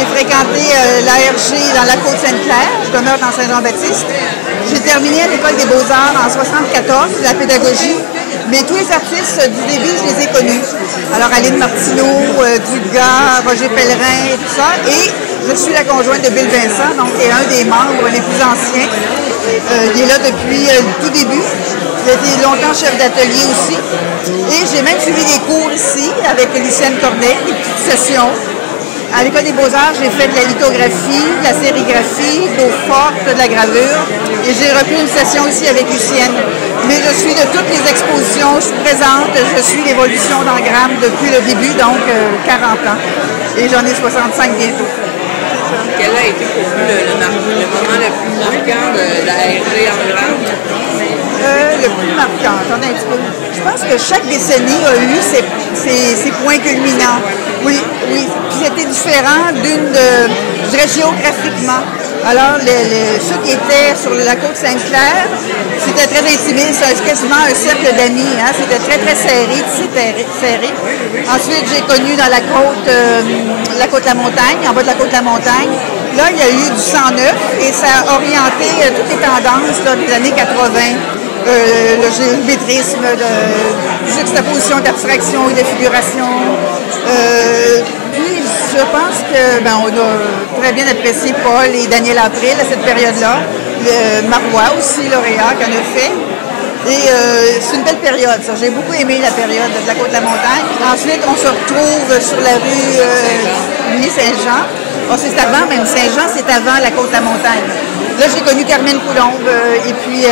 j'ai fréquenté l'ARG dans la Côte-Sainte-Claire. Je demeure dans Saint-Jean-Baptiste. J'ai terminé à l'École des Beaux-Arts en 1974, la pédagogie. Mais tous les artistes du début, je les ai connus. Alors, Aline Martineau, Dugas, Roger Pellerin et tout ça. Et je suis la conjointe de Bill Vincent, donc qui est un des membres les plus anciens. Il est là depuis le tout début. J'ai été longtemps chef d'atelier aussi. Et j'ai même suivi des cours ici avec Lucienne Cornet, des petites sessions. À l'École des Beaux-Arts, j'ai fait de la lithographie, de la sérigraphie, d'eau forte, de la gravure. Et j'ai repris une session aussi avec Lucienne. Mais je suis de toutes les expositions, je suis présente, je suis l'évolution d'Engramme depuis le début, donc 40 ans. Et j'en ai 65 bientôt. Quel a été pour vous le moment le plus marquant de la RG Engramme? Le plus marquant, attendez un petit peu. Je pense que chaque décennie a eu ses points culminants. Oui, oui. Puis c'était différent je dirais géographiquement. Alors, ceux qui étaient sur la Côte-Sainte-Claire, c'était très intimiste, c'était quasiment un cercle d'amis. Hein? C'était très, très serré, serré. Ensuite, j'ai connu dans la Côte-la-Montagne, en bas de la Côte-la-Montagne. Là, il y a eu du 109 et ça a orienté toutes les tendances là, des années 80. Le géométrisme, la juxtaposition d'abstraction et de figuration. Puis, je pense que on a très bien apprécié Paul et Daniel April à cette période-là. Marois aussi, lauréat, qu'on a fait. Et c'est une belle période, ça. J'ai beaucoup aimé la période de la Côte-la-Montagne. Ensuite, on se retrouve sur la rue Louis-Saint-Jean. Oh, c'est avant, même Saint-Jean, c'est avant la Côte-la-Montagne. Là, j'ai connu Carmen Coulombe et puis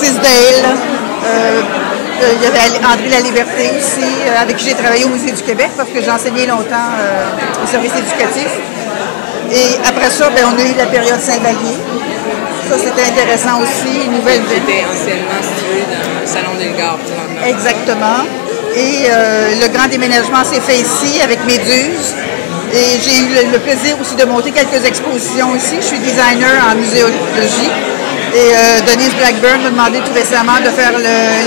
Tisdale. Il y avait André Laliberté aussi, avec qui j'ai travaillé au Musée du Québec parce que j'ai enseigné longtemps au service éducatif. Et après ça, on a eu la période Saint-Vallier. Ça, c'était intéressant aussi. Une nouvelle ville. C'était anciennement situé dans le Salon d'Elgar. Exactement. Et le grand déménagement s'est fait ici avec Méduse. Et j'ai eu le plaisir aussi de monter quelques expositions ici. Je suis designer en muséologie. Et Denise Blackburn m'a demandé tout récemment de faire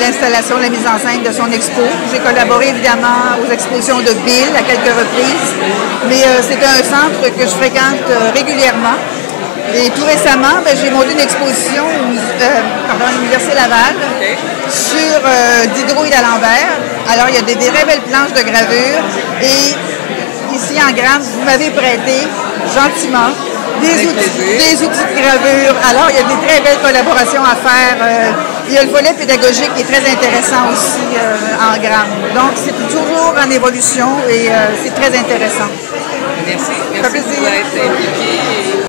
l'installation, la mise en scène de son expo. J'ai collaboré évidemment aux expositions de Bill à quelques reprises. Mais c'est un centre que je fréquente régulièrement. Et tout récemment, j'ai monté une exposition à l'Université Laval sur Diderot et d'Alembert. Alors, il y a des très belles planches de gravure. Et ici, en Gramme, vous m'avez prêté gentiment des outils de gravure. Alors, il y a des très belles collaborations à faire. Il y a le volet pédagogique qui est très intéressant aussi en Gramme. Donc, c'est toujours en évolution et c'est très intéressant. Merci. Merci pour être impliqué